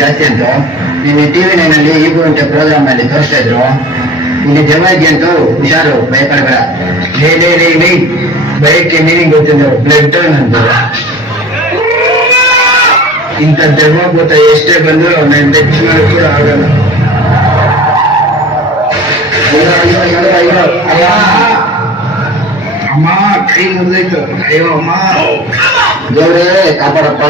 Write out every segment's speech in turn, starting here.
ಜಾಸ್ತಿ ಅಂತ ನಿನ್ನೆ ಟಿವಿ ನೈನಲ್ಲಿ ಈ ಗಂಟೆ ಪ್ರೋಗ್ರಾಮ್ ಅಲ್ಲಿ ತೋರಿಸ್ತಾ ಇದ್ರು. ಇಲ್ಲಿ ದೆವ್ವ ಇದೆಯಂತೂ ಹುಷಾರು, ಭಯಪಡಬೇಡ. ಭಯಕ್ಕೆ ಮೀನಿಂಗ್ ಗೊತ್ತಿಲ್ಲ, ಬ್ಲಡ್ ಟರ್ನ್ ಅಂತ. ಇಂಥ ದೆವ್ವ ಭೂತ ಎಷ್ಟೇ ಬಂದ್ರು ನಾನು ಟಚ್ ಮಾಡೋಕ್ ಕೂಡ ಆಗಲ್ಲ. ಅಮ್ಮ ಕೈ ಮುರಿದೋಯ್ತು. ಅಯ್ಯೋ ಅಮ್ಮ, ದೇವ್ರೇ ಕಾಪಾಡಪ್ಪ.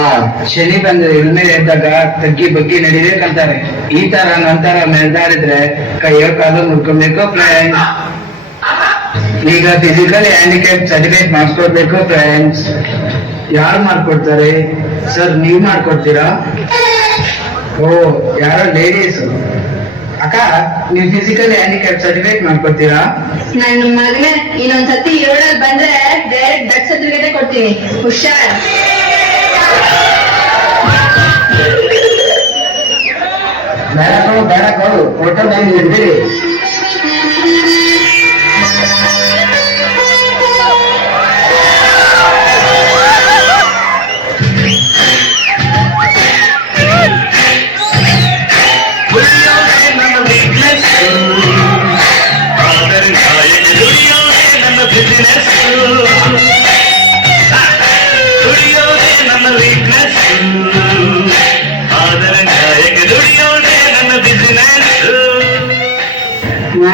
ಶನಿ ಬಂದು ಇಳ್ಮೇಲೆ ಎದ್ದಾಗ ತಗ್ಗಿ ಬಗ್ಗಿ ನಡಿಬೇಕಂತಾರೆ. ಈ ತರ ನಂತರ ಮೆಲ್ದಾಡಿದ್ರೆ ಕೈಯೋ ಕಾಲು ಮುಡ್ಕೊಬೇಕು ಫ್ರೆಂಡ್ಸ್. ಈಗ ಫಿಸಿಕಲಿ ಹ್ಯಾಂಡಿಕ್ಯಾಪ್ ಸರ್ಟಿಫಿಕೇಟ್ ಮಾಡಿಸ್ಕೊಡ್ಬೇಕು ಫ್ರೆಂಡ್ಸ್. ಯಾರು ಮಾಡ್ಕೊಡ್ತಾರೆ ಸರ್? ನೀವ್ ಮಾಡ್ಕೊಡ್ತೀರಾ? ಓ, ಯಾರೋ ಲೇಡೀಸ್. ಅಕ್ಕ, ನೀವ್ ಫಿಸಿಕಲಿ ಹ್ಯಾಂಡಿಕ್ಯಾಪ್ ಸರ್ಟಿಫಿಕೇಟ್ ಮಾಡ್ಕೊಡ್ತೀರಾ? ನನ್ನ ಮಗನೇ, ಇನ್ನೊಂದ್ಸತಿ ಏಳಲ್ಲಿ ಬಂದ್ರೆ ಡೈರೆಕ್ಟ್ ಬರ್ತ್ ಸರ್ಟಿಫಿಕೇಟ್ ಕೊಡ್ತೀನಿ, ಹುಷಾರ್. ಬೇಡ ಫೋಟೋ ನಾನು ಇರ್ತೀರಿ.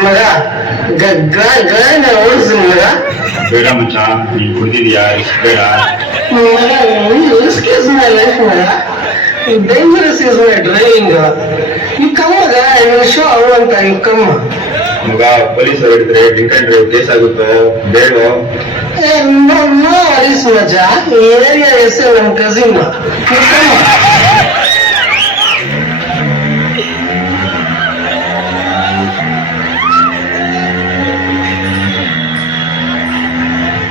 ಮಗ ಓಡಿಸು ಮಗ. ಬೇಡ ಮಚ್ಚ, ನೀನ್ ಕುಡಿದಿದ್ಯಾ? ಇಷ್ಟು ಬೇಡ dangerous is my driving. You come ಮಗ, ಐ ವಿಲ್ ಶೋ ಅವ್ ಅಂತ. ಯು ಕಮ್ ಮಗ. ಪೊಲೀಸರು ಹಿಡಿದ್ರೆ ಡ್ರಿಂಕ್ ಅಂಡ್ ಡ್ರೈವ್ ಕೇಸ್ ಆಗುತ್ತೋ ಬೇಡ? ನೋ ವರೀಸ್ ಮಜ. ಏರಿಯಾ ಹೆಸರು ನಮ್ಮ ಕಸಿನ್.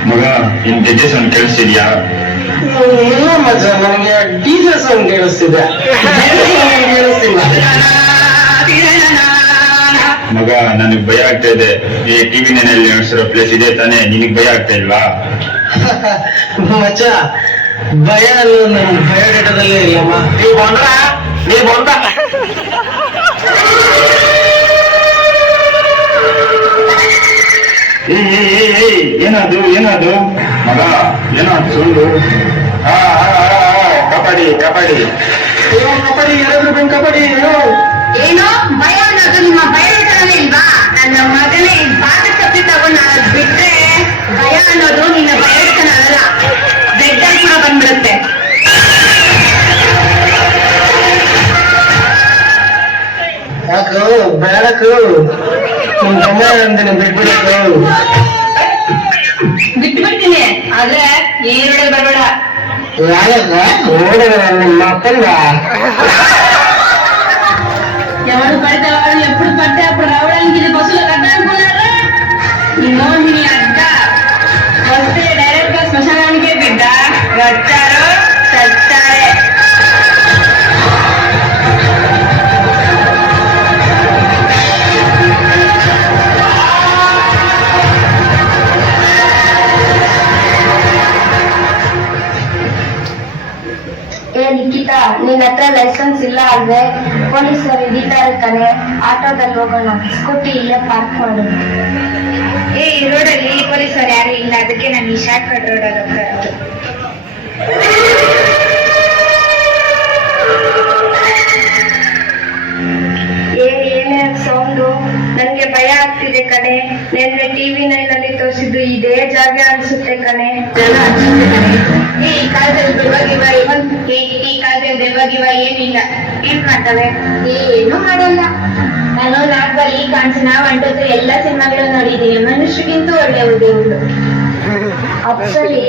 ಮಗ, ನಿನ್ ಡಿಜೆ ಸೌಂಡ್ ಕೇಳಿಸ್ತಿದ್ಯಾ? ಇಲ್ಲ ಮಜ, ನನಗೆ ಡಿಜೆ ಸೌಂಡ್ ಕೇಳಿಸ್ತಿದೆ, ಕೇಳಿಸ್ತಿಲ್ಲ. ಮಗ, ನನಗ್ ಭಯ ಆಗ್ತಾ ಇದೆ. ಈ ಟಿವಿ ನಲ್ಲಿ ನಡೆಸಿರೋ ಪ್ಲೇಸ್ ಇದೆ ತಾನೇ, ನಿನಗ್ ಭಯ ಆಗ್ತಾ ಇಲ್ವಾ? ಮಚ್ಚ, ಭಯ ಅನ್ನೋದು ನಮ್ಮ ಬಯೋಡೇಟಾದಲ್ಲೇ ಇಲ್ಲಮ್ಮ. ನೀ ಬಂದ ಏನದು ಮಗ? ಏನಾದ್ರು ಸುಳ್ಳು? ಕಬಡ್ಡಿ ಕಬಡ್ಡಿ ಕಬಡ್ಡಿ ಯಾರಾದ್ರೂ ಬಂದು ಕಬಡ್ಡಿ ಏನೋ ಭಯ ಅನ್ನೋದು ನಿಮ್ಮ ಬಯೋಡೇಟಾದಲ್ಲೇ ಇಲ್ವಾ? ನನ್ನ ಮಗನೇ, ಭಾಗ ತಪ್ಪಿ ತಗೊಂಡು ಬಿಟ್ರೆ ಭಯ ಅನ್ನೋದು ನಿನ್ನ ಬಯೋಡೇಟಾದಲ್ಲ, ಬೆಡ್ ಅಲ್ಲಿ ಕೂಡ ಬಂದ್ಬಿಡುತ್ತೆ. ಯಾಕು ಬೇಡಕು ನಿಮ್ ಗಮ್ಮ ಅಂತಾನೆ ಬಿಟ್ಬಿಡಕು. ಬಿಟ್ಬಿಡ್ತೀನಿ, ಆದ್ರೆ ಏನ್ ಬರಬೇಡ. ಯಾರಕ್ಕ ನೋಡಿದ್ರೆ ನಿಮ್ಮ ಅಪ್ಪಂಗ ఎవరు పడితే వాళ్ళు ఎప్పుడు పడితే అప్పుడు రావడానికి ఇది బస్సులో అడ్డ అనుకున్నారా? నీ అడ్డ వస్తే డైరెక్ట్ గా శ్మశానానికే బిడ్డ. వచ్చారు చచ్చారే. ನಿಖಿತ, ನಿನ್ನ ಹತ್ರ ಲೈಸೆನ್ಸ್ ಇಲ್ಲ ಅಲ್ವೇ? ಪೊಲೀಸರು ಹಿಡಿತಾರೆ ಕಣೆ. ಆಟೋದಲ್ಲಿ ಹೋಗೋಣ, ಸ್ಕೂಟಿ ಇಲ್ಲೇ ಪಾರ್ಕ್ ಮಾಡು. ಈ ರೋಡಲ್ಲಿ ಪೊಲೀಸರು ಯಾರು ಇಲ್ಲ, ಅದಕ್ಕೆ ನಾನು ಈ ಶಾರ್ಟ್ ಕಟ್ ರೋಡಲ್ಲಿ ಹೋಗ್ತಾ ಇರೋದು. ಏನೇ ಸೌಂಡು? ನನ್ಗೆ ಭಯ ಆಗ್ತಿದೆ ಕಣೆ. ನಿನ್ನೆ ಟಿವಿ ನೈನಲ್ಲಿ ತೋರಿಸಿದ್ದು ಇದೇ ಜಾಗ ಅನ್ಸುತ್ತೆ ಕಣೆ. ಜನ ಅನ್ಸುತ್ತೆ ಕಣೆ. ಈ ಕಾಲದಲ್ಲಿ ಈ ಕಾಲದಲ್ಲಿ ದೆವ್ವಾಗಿವ ಏನಿಲ್ಲ. ಏನ್ ಮಾಡ್ತವೆ? ಏನು ಮಾಡಲ್ಲ. ನಾನು ನಾಲ್ಕಲ್ಲಿ ಕಾಂಚನ 1, 2, 3 ಎಲ್ಲ ಸಿನಿಮಾಗಳು ನೋಡಿದ್ದೀನಿ. ಮನುಷ್ಯರಿಗಿಂತೂ ಒಳ್ಳೆಯವು ದೇವ್ರು. ಅಪ್ಸರಿ,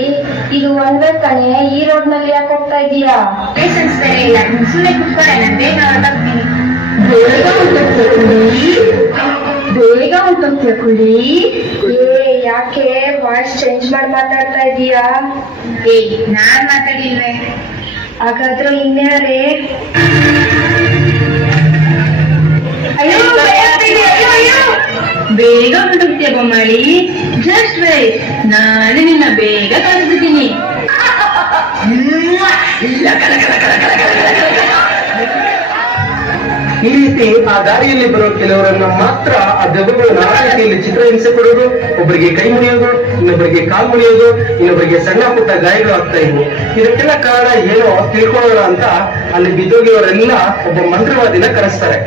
ಇದು ಒಂದೇ ಕಣೆ. ಈ ರೋಡ್ ನಲ್ಲಿ ಯಾಕೆ ಹೋಗ್ತಾ ಇದೀಯಾ? ಲೈಸೆನ್ಸ್ ಬೇರೆ ಇಲ್ಲ, ಸುಮ್ಮನೆ ಕುತ್ಕೊಳ್ಳೆ, ನಾನು ಬೇಗ ಹೊರಟೋಗ್ತೀನಿ. ಬೇಗ ಹೊಂಟೋಗ್ತೀಯ ಕುಳಿ? ಯಾಕೆ ವಾಯ್ಸ್ ಚೇಂಜ್ ಮಾಡಿ ಮಾತಾಡ್ತಾ ಇದೀಯಾ? ನಾನ್ ಮಾತಾಡಿಲ್ವೇ? ಹಾಗಾದ್ರೆ ಇನ್ಯಾರೇ? ಅಯ್ಯೋ ಬೇಗ ಹೊರಟೋಗ್ತೀಯ ಬೊಮ್ಮಳಿ. ಜಸ್ಟ್ ವೇಟ್, ನಾನು ನಿನ್ನ ಬೇಗ ಕಳಿಸ್ಬಿಡ್ತೀನಿ. ಈ ರೀತಿ ಆ ದಾರಿಯಲ್ಲಿ ಬರೋ ಕೆಲವರನ್ನ ಮಾತ್ರ ಆ ದೆವ್ವಗಳು ನಾನಾ ರೀತಿಯಲ್ಲಿ ಚಿತ್ರಹಿಂಸೆ ಕೊಡೋದು, ಒಬ್ಬರಿಗೆ ಕೈ ಮುರಿಯೋದು, ಇನ್ನೊಬ್ಬರಿಗೆ ಕಾಲು ಮುರಿಯೋದು, ಇನ್ನೊಬ್ಬರಿಗೆ ಸಣ್ಣ ಪುಟ್ಟ ಗಾಯಗಳು ಆಗ್ತಾ ಇದ್ವು. ಇದಕ್ಕೆಲ್ಲ ಕಾರಣ ಏನೋ ತಿಳ್ಕೊಳ್ಳೋಣ ಅಂತ ಅಲ್ಲಿ ಬಿದ್ದೋಗಿಯವರೆಲ್ಲ ಒಬ್ಬ ಮಂತ್ರವಾದಿನ ಕರೆಸ್ತಾರೆ.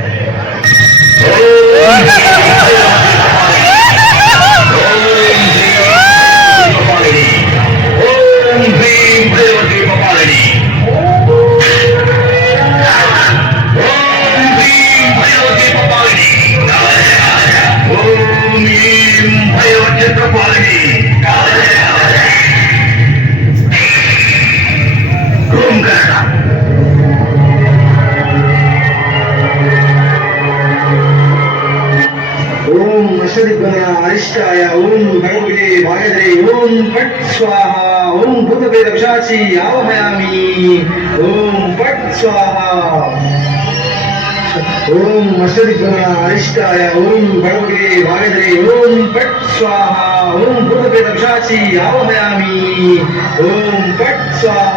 ಓಂ ಅಶ್ವದಿಗ್ಗಮನ ಅರಿಷ್ಟಾಯ, ಓಂ ಗಣಪತಿ ವಾಯದ್ರೆ, ಓಂ ಪಟ್ ಸ್ವಾಹ, ಓಂ ಭೂತಭೇದ ವಿಶಾಚಿ ಆವಹಯಾಮಿ, ಓಂ ಪಟ್ ಸ್ವಾಹ. ಓಂ ಅಶ್ವದಿಗ್ಗಮನ ಅರಿಷ್ಟಾಯ, ಓಂ ಗಣಪತಿ ವಾಯದ್ರೆ, ಓಂ ಪಟ್ ಸ್ವಾಹ, ಓಂ ಭೂತಭೇದ ವಿಶಾಚಿ ಆವಹಯಾಮಿ, ಓಂ ಪಟ್ ಸ್ವಾಹ.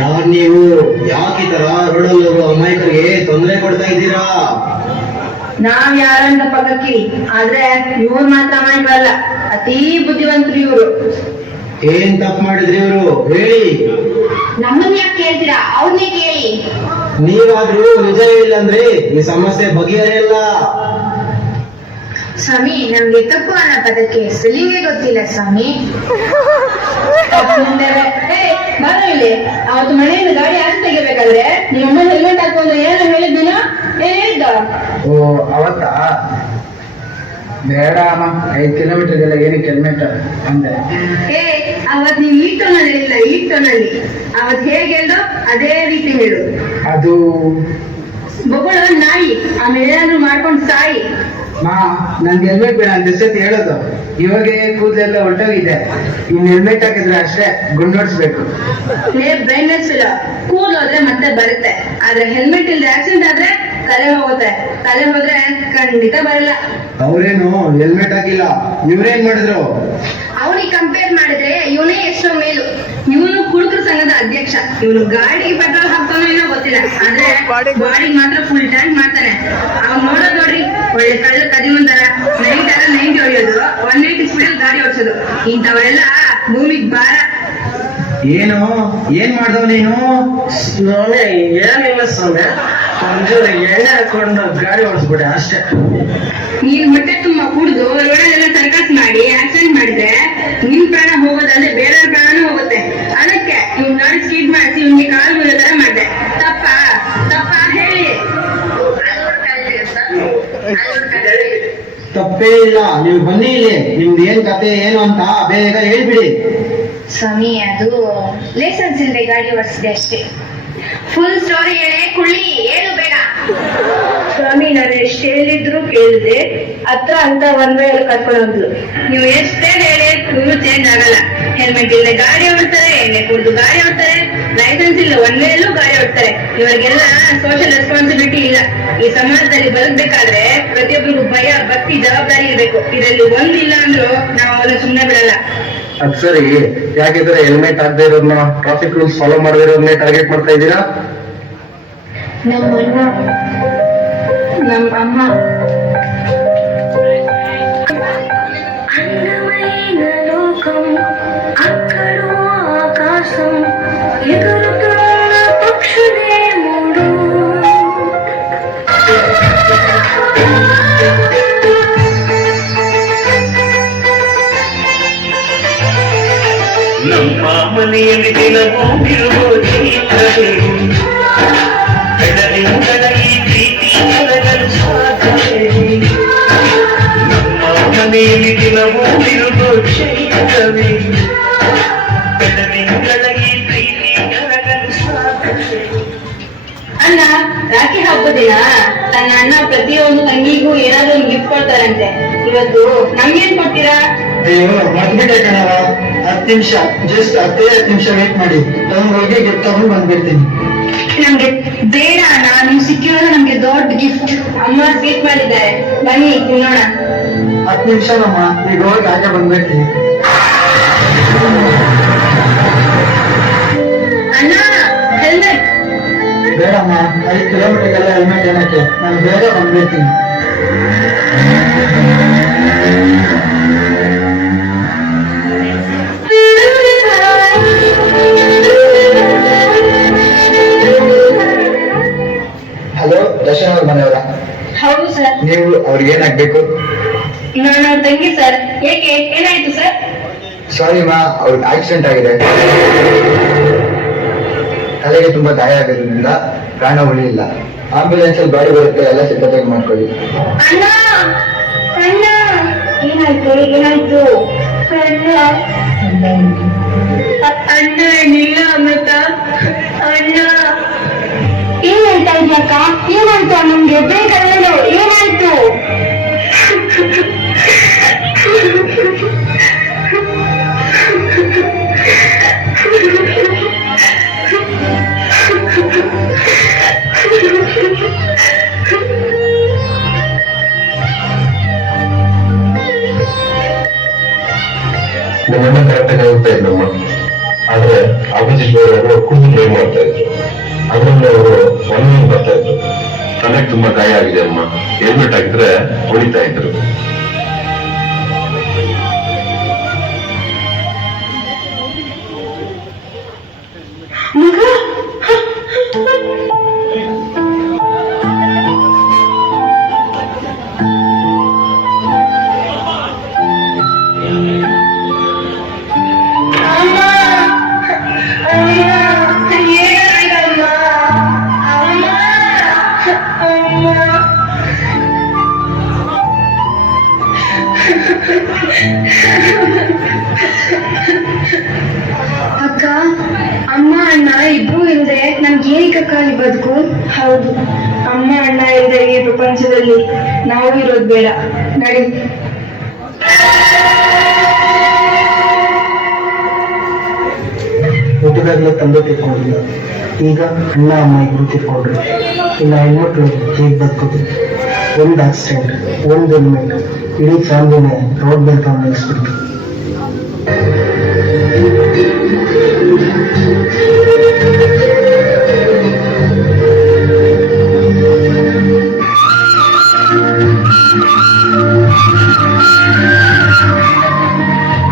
ಯಾರ್ ನೀವು? ಯಾಕೆ ಈ ತರ ರೋಡಲ್ಲಿರುವ ಅಮಾಯಕರಿಗೆ ತೊಂದರೆ ಕೊಡ್ತಾ ಇದ್ದೀರಾ? ನಾವ್ ಯಾರಂತ ಪಕ್ಕಿ, ಆದ್ರೆ ಇವ್ರು ಮಾತ್ರ ಅಮಾಯಕರಲ್ಲ, ಅತೀ ಬುದ್ಧಿವಂತರು ಇವ್ರು. ಏನ್ ತಪ್ಪು ಮಾಡಿದ್ರಿ ಇವರು? ಹೇಳಿ. ನಮ್ಮನ್ನ ಯಾಕೆ ಕೇಳ್ತೀರಾ? ಅವ್ರನ್ನೇ ಕೇಳಿ. ನೀವಾದ್ರೂ ನಿಜ ಹೇಳಿಲ್ಲ ಅಂದ್ರೆ ಈ ಸಮಸ್ಯೆ ಬಗೆಹರಿಯಲ್ಲ. ಸ್ವಾಮಿ, ನಮ್ಗೆ ತಪ್ಪು ಅನ್ನೋ ಪದಕ್ಕೆ ಸ್ಪೆಲ್ಲಿಂಗೇ ಗೊತ್ತಿಲ್ಲ ಸ್ವಾಮಿ. ಬಾರೋ ಇಲ್ಲಿ. ಅವತ್ತು ಮನೆಯಿಂದ ಗಾಡಿ ಆಚೆ ತೆಗಿಬೇಕಾದ್ರೆ ನಿಮ್ಮಮ್ಮ ಹೆಲ್ಮೆಟ್ ಹಾಕೊಂಡು ಏನೋ ಹೇಳಿದ್ನೇನೋ? ಏನ್ ಹೇಳಿದ್ದ? ಓ ಅವತ್ತಾ? ಬೇಡ ಅಮ್ಮ, 5 ಕಿಲೋಮೀಟರ್ ಇದೆಲ್ಲ ಏನಕ್ಕೆ ಹೆಲ್ಮೆಟ್ ಅಂದೆ. ಅವತ್ ನೀವ್ ಈ ಟೋನಲ್ಲಿ ಹೇಳಿಲ್ಲ, ಈ ಟೋನಲ್ಲಿ. ಅವತ್ ಹೇಗೆ ಹೇಳು ಅದೇ ರೀತಿ ಹೇಳು. ಅದು ಬೊಗಳು ನಾಯಿ, ಆಮೇಲೆ ಏನಾದ್ರು ಮಾಡ್ಕೊಂಡು ಸಾಯಿ. ಮಾ, ನನ್ಗೆ ಹೆಲ್ಮೆಟ್ ಬೇಡ ಅಂತ ಸತಿ ಹೇಳೋದು. ಇವಾಗ ಕೂದಲೆಲ್ಲ ಹೊರಟೋಗಿದೆ, ಇನ್ ಹೆಲ್ಮೆಟ್ ಹಾಕಿದ್ರೆ ಅಷ್ಟೇ ಗುಂಡೋಡ್ಸ್ಬೇಕು. ಬ್ರೈನ್ನೆಸ್ ಇಲ್ಲ, ಕೂಲ್ ಹೋದ್ರೆ ಮತ್ತೆ ಬರುತ್ತೆ, ಆದ್ರೆ ಹೆಲ್ಮೆಟ್ ಇಲ್ಲದೆ ಆಕ್ಸಿಡೆಂಟ್ ಆದ್ರೆ ತಲೆ ಹೋಗುತ್ತೆ. ತಲೆ ಹೋದ್ರೆ ಖಂಡಿತ ಬರಲ್ಲ. ಅವ್ರೇನು ಹೆಲ್ಮೆಟ್ ಹಾಕಿಲ್ಲ, ಇವ್ರೇನ್ ಮಾಡಿದ್ರು? ಅವನಿಗೆ ಕಂಪೇರ್ ಮಾಡಿದ್ರೆ ಇವನೇ ಎಷ್ಟೋ ಮೇಲು. ಇವನು ಕುಡುಕರ ಸಂಘದ ಅಧ್ಯಕ್ಷ. ಇವನು ಗಾಡಿಗೆ ಪೆಟ್ರೋಲ್ ಹಾಕ್ತಾನೋ ಏನೋ ಗೊತ್ತಿಲ್ಲ, ಆದ್ರೆ ಗಾಡಿಗೆ ಮಾತ್ರ ಫುಲ್ ಟ್ಯಾಂಕ್ ಮಾಡ್ತಾನೆ. ಅವ್ನು ನೋಡೋದ್ ನೋಡ್ರಿ, ಒಳ್ಳೆ ಕಳ್ಳ ಕದಿಮಂತರ. 90 ಹೊಡೆಯೋದು, 180 ಸ್ಪೀಡ್ ಗಾಡಿ ಓಡಿಸೋದು. ಇಂಥವರೆಲ್ಲ ಭೂಮಿಗ್ ಭಾರ. ಏನು ಏನ್ ಮಾಡ್ದವ್ ನೀನು? ಏನಿಲ್ಲ ಸ್ವಾಮಿ, ಒಂಚೂರು ಎಣ್ಣೆ ಹಾಕೊಂಡು ಗಾಡಿ ಓಡಿಸ್ಬಿಟ್ಟೆ ಅಷ್ಟೇ. ನೀನ್ ಹೊಟ್ಟೆ ತುಂಬಾ ಕುಡಿದು ರೋಡಲ್ಲೆಲ್ಲ ಸರ್ಕಸ್ ಮಾಡಿ ಆಕ್ಸಿಡೆಂಟ್ ಮಾಡಿದ್ರೆ ನಿನ್ ಪ್ರಾಣ ಹೋಗೋದಲ್ಲದೆ ಬೇರೆಯವ್ರ ಪ್ರಾಣನೂ ಹೋಗುತ್ತೆ. ಅದಕ್ಕೆ ಇವ್ನ ಗಾಡಿ ಸ್ಪೀಡ್ ಮಾಡಿಸಿ ಇವ್ನಿಗೆ ಕಾಲು ಬೀಳೋ ತರ ಮಾಡಿದೆ. ತಪ್ಪ ಹೇಳಿ. ತಪ್ಪೇ ಇಲ್ಲ, ನೀವು ಬನ್ನಿ ಇಲ್ಲಿ. ನಿಮ್ದು ಏನ್ ಕತೆ ಏನು ಅಂತ ಬೇಗ ಹೇಳ್ಬಿಡಿ. ಸ್ವಾಮಿ, ಅದು ಲೈಸೆನ್ಸ್ ಇಲ್ಲದೆ ಗಾಡಿ ಓಡಿಸಿದೆ ಅಷ್ಟೇ. ಫುಲ್ ಸ್ಟೋರಿ ಹೇಳಿ ಕುಳ್ಳಿ, ಏನು ಬೇಡ. ಸ್ವಾಮಿ, ನಾನು ಎಷ್ಟು ಹೇಳಿದ್ರು ಕೇಳಿದೆ, ಹತ್ರ ಅಂತ ಒಂದ್ ವೇಳೆ ಕರ್ಕೊಂಡು ಹೋಗ್ಲು. ನೀವು ಎಷ್ಟೇ ಹೇಳಿ ಇವ್ರು ಚೇಂಜ್ ಆಗಲ್ಲ. ಹೆಲ್ಮೆಟ್ ಇಲ್ಲದೆ ಗಾಡಿ ಓಡ್ತಾರೆ, ಎಣ್ಣೆ ಕುಡಿದು ಗಾಡಿ ಓಡ್ತಾರೆ, ಲೈಸೆನ್ಸ್ ಇಲ್ಲ ಒಂದ್ ವೇಳೆಲ್ಲೂ ಗಾಡಿ ಓಡ್ತಾರೆ. ಇವ್ರಿಗೆಲ್ಲ ಸೋಷಿಯಲ್ ರೆಸ್ಪಾನ್ಸಿಬಿಲಿಟಿ ಇಲ್ಲ. ಈ ಸಮಾಜದಲ್ಲಿ ಬದುಕಬೇಕಾದ್ರೆ ಪ್ರತಿಯೊಬ್ಬರಿಗೂ ಭಯ, ಭಕ್ತಿ, ಜವಾಬ್ದಾರಿ ಇರಬೇಕು. ಇದರಲ್ಲಿ ಒಂದಿಲ್ಲ ಅಂದ್ರೂ ನಾವು ಅವನ್ನ ಸುಮ್ಮನೆ ಬಿಡಲ್ಲ. ಅದ್ ಸರಿ, ಯಾಕಿದ್ರೆ ಹೆಲ್ಮೆಟ್ ಹಾಕದೇ ಇರೋರ್ನ, ಟ್ರಾಫಿಕ್ ರೂಲ್ಸ್ ಫಾಲೋ ಮಾಡದೇ ಇರೋರ್ನೇ ಟಾರ್ಗೆಟ್ ಮಾಡ್ತಾ ಇದ್ದೀರಾ? ನಮ್ಮ ಅಮ್ಮ అందమైన లోకం, అక్కడో ఆకాశం, ఎగురుతున్న పక్షులే మూడు. ನಮ್ಮ ಮನೆಯಲ್ಲಿ ದಿನವೂ ಇರುವ ಜೀವನಗಳು, ಬೆಳದಿಂಗಳ ಈ ಪ್ರೀತಿ ಕಳೆಯಲು ಸಾಧ್ಯವೇ? ನಮ್ಮ ಮನೆಯಲ್ಲಿ ದಿನವೂ ಇರುವ ಕ್ಷೇತ್ರವೇ, ಬೆಳದಿಂಗಳ ಈ ಪ್ರೀತಿ ಕಳೆಯಲು ಸಾಧ್ಯವೇ? ಅಣ್ಣ ರಾಖಿ ಹಬ್ಬದ ದಿನ ತನ್ನ ಅಣ್ಣ ಪ್ರತಿಯೊಂದು ತಂಗಿಗೂ ಏನಾದ್ರು ಗಿಫ್ಟ್ ಕೊಡ್ತಾರಂತೆ. ಇವತ್ತು ನಮ್ಗೇನ್ ಕೊಡ್ತೀರಾ? ಅಯ್ಯೋ, ಮರ್ತ್ಬಿಟ್ಟೆ ಕಣವ. 10 ನಿಮಿಷ, ಜಸ್ಟ್ 10 ನಿಮಿಷ ವೇಟ್ ಮಾಡಿ, ಹೋಗಿ ಗಿಫ್ಟ್ ತಗೊಂಡು ಬಂದ್ಬಿಡ್ತೀನಿ. ನಮ್ಗೆ ಬೇಡ ಅಣ್ಣ, ನಿಮ್ ಸಿಕ್ಕಿರೋದು ನಮ್ಗೆ ದೊಡ್ಡ ಗಿಫ್ಟ್. ಅಮ್ಮ ಸ್ವೀಟ್ ಮಾಡಿದ್ದಾರೆ, ಬನ್ನಿ ತಿನ್ನೋಣ. 10 ನಿಮಿಷ ನಮ್ಮ, ಈಗ ಹೋಗಿ ಹಾಗೆ ಬಂದ್ಬಿಡ್ತೀನಿ. ಅಣ್ಣ ಹೆಲ್ಮೆಟ್. ಬೇಡಮ್ಮ, 5 ಕಿಲೋಮೀಟರ್ಗೆಲ್ಲ ಹೆಲ್ಮೆಟ್ ಏನಕ್ಕೆ, ನಾನು ಬೇಗ ಬಂದ್ಬಿಡ್ತೀನಿ. ಹಲೋ, ದರ್ಶನ್ ಅವ್ರು ಬಂದವರ? ಹೌದು ಸರ್, ನೀವು ಅವ್ರಿಗೆ ಏನಾಗ್ಬೇಕು? ನಾನು ಅವ್ರ ತಂಗಿ ಸರ್. ಏಕೆ, ಏನಾಯ್ತು ಸರ್? ಸಾರಿ ಮಾ, ಅವ್ರಿಗೆ ಆಕ್ಸಿಡೆಂಟ್ ಆಗಿದೆ. ತಲೆಗೆ ತುಂಬಾ ಗಾಯ ಆಗಿರೋದ್ರಿಂದ ಪ್ರಾಣ ಉಳಿಯಿಲ್ಲ. ಆಂಬ್ಯುಲೆನ್ಸ್ ಅಲ್ಲಿ ಗಾಡಿ ಬರುತ್ತೆ, ಎಲ್ಲ ಸಿದ್ಧತೆ ಮಾಡ್ಕೊಳ್ಳಿ. ಅಣ್ಣ, ಅಣ್ಣ, ಏನಾಯ್ತು, ಏನಾಯ್ತು? ಅಣ್ಣ, ಅಣ್ಣ ಏನಿಲ್ಲ ಅಮೃತ. ಅಣ್ಣ, ಏನಾಯ್ತಾ ಇದ್ಯಕ್ಕ? ಏನಾಯ್ತು ನಮ್ಗೆ? ಬೇಗ ಹೇಳು, ಏನಾಯ್ತು? ನಮ್ಮನ್ನ ಕರೆಕ್ಟಾಗಿ ಹೋಗ್ತಾ ಇದ್ನಮ್ಮ. ಆದ್ರೆ ಆಪೋಸಿಟ್ ಅವರು ಕುಡಿದು ಡ್ರೈವ್ ಮಾಡ್ತಾ ಇದ್ರು. ಅದರಲ್ಲಿ ಅವರು ಒನ್ ಬರ್ತಾ ಇದ್ರು. ತಲೆಗೆ ತುಂಬಾ ಗಾಯ ಆಗಿದೆ ಅಮ್ಮ. ಹೆಲ್ಮೆಟ್ ಹಾಕಿದ್ರೆ ಹೊಡಿತಾ ಇದ್ರು. ಅಕ್ಕ, ಅಮ್ಮ ಅಣ್ಣ ಇಬ್ರು ಇಲ್ದೆ ನನ್ಗೆ ಏನಕ್ಕಕ್ಕ ಈ ಬದುಕು? ಹೌದು, ಅಮ್ಮ ಅಣ್ಣ ಇಲ್ಲದೆ ಈ ಪ್ರಪಂಚದಲ್ಲಿ ನಾವು ಇರೋದು ಬೇಡ. ನಡಿ. ಹುಟ್ಟಿದಾಗಲೇ ತಂದೆ ತಿಳ್ಕೊಂಡಿಲ್ಲ, ಈಗ ಅಣ್ಣ ಅಮ್ಮ ಇಬ್ರು ತಿಳ್ಕೊಂಡ್ರು. ಇನ್ನು ಹೆಣ್ಮಕ್ಳು ಹೇಗೆ ಬದುಕೋದು? ಒಂದು ಆಕ್ಸಿಡೆಂಟ್, ಒಂದು ಹೆಲ್ಮೆಟ್, ಇಡೀ ಫ್ಯಾಮಿಲಿನೇ ರೋಡ್ ಮೇಲೆ ತಂದು ನಿಲ್ಲಿಸ್ಬಿಡ್ತು.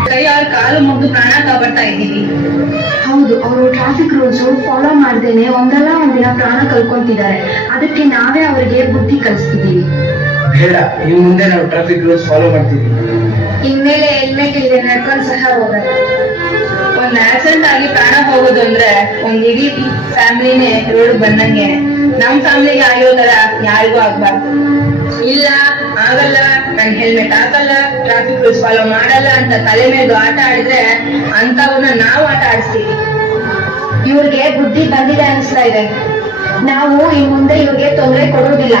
ಕೈಯಾರು ಕಾಲು ಮುಗಿದು ಪ್ರಾಣ ಕಾಪಾಡ್ತಾ ಇದ್ದೀವಿ. ಹೌದು, ಅವರು ಟ್ರಾಫಿಕ್ ರೂಲ್ಸ್ ಫಾಲೋ ಮಾಡ್ದೇನೆ ಒಂದಲ್ಲ ಒಂದಿನ ಪ್ರಾಣ ಕಳ್ಕೊಂತಿದ್ದಾರೆ. ಅದಕ್ಕೆ ನಾವೇ ಅವರಿಗೆ ಬುದ್ಧಿ ಕಲಿಸ್ತಿದ್ದೀವಿ. ಬೇಡ, ಇನ್ನು ಮುಂದೆ ನಾವು ಟ್ರಾಫಿಕ್ ರೂಲ್ಸ್ ಫಾಲೋ ಮಾಡ್ತೀವಿ. ಇನ್ಮೇಲೆ ಹೆಲ್ಮೆಟ್ ಇಲ್ಲದೆ ನಡ್ಕೊಂಡು ಸಹ ಹೋಗಲ್ಲ. ಒಂದ್ ಆಕ್ಸಿಡೆಂಟ್ ಆಗಿ ಪ್ರಾಣ ಹೋಗೋದು ಅಂದ್ರೆ ಒಂದ್ ಇಡೀ ಫ್ಯಾಮಿಲಿನೇ ರೋಡ್ ಬಂದಂಗೆ. ನಮ್ ಫ್ಯಾಮಿಲಿಗೆ ಆಗಿರೋ ತರ ಯಾರಿಗೂ ಆಗ್ಬಾರ್ದು. ಇಲ್ಲ, ಆಗಲ್ಲ, ನಾನ್ ಹೆಲ್ಮೆಟ್ ಹಾಕಲ್ಲ, ಟ್ರಾಫಿಕ್ ರೂಲ್ಸ್ ಫಾಲೋ ಮಾಡಲ್ಲ ಅಂತ ತಲೆ ಮೇಲೆ ಆಟ ಆಡಿದ್ರೆ ಅಂತವ್ರನ್ನ ನಾವು ಆಟ ಆಡಿಸ್ತೀವಿ. ಇವ್ರಿಗೆ ಬುದ್ಧಿ ಬಂದಿದೆ ಅನಿಸ್ತಾ ಇದೆ. ನಾವು ಇನ್ ಮುಂದೆ ಇವ್ರಿಗೆ ತೊಂದರೆ ಕೊಡೋದಿಲ್ಲ.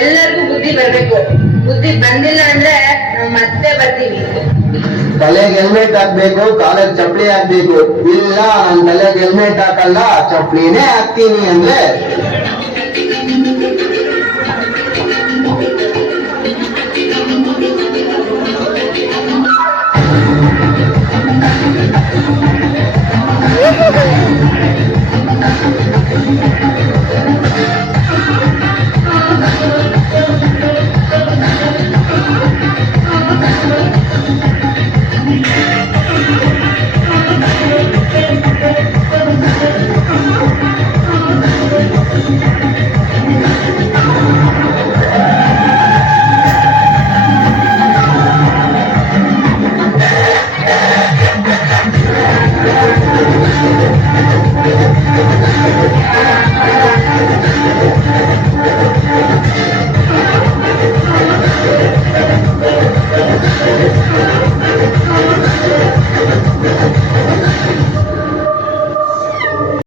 ಎಲ್ಲರಿಗೂ ಬುದ್ಧಿ ಬರ್ಬೇಕು. ಬುದ್ಧಿ ಬಂದಿಲ್ಲ ಅಂದ್ರೆ ನಾವು ಮತ್ತೆ ಬರ್ತೀವಿ. ತಲೆಗೆ ಹೆಲ್ಮೆಟ್ ಹಾಕ್ಬೇಕು, ಕಾಲಿಗೆ ಚಪ್ಪಲಿ ಹಾಕ್ಬೇಕು. ಇಲ್ಲ, ನಾನು ತಲೆಗೆ ಹೆಲ್ಮೆಟ್ ಹಾಕಲ್ಲ, ಚಪ್ಪಲಿನೇ ಹಾಕ್ತೀನಿ ಅಂದ್ರೆ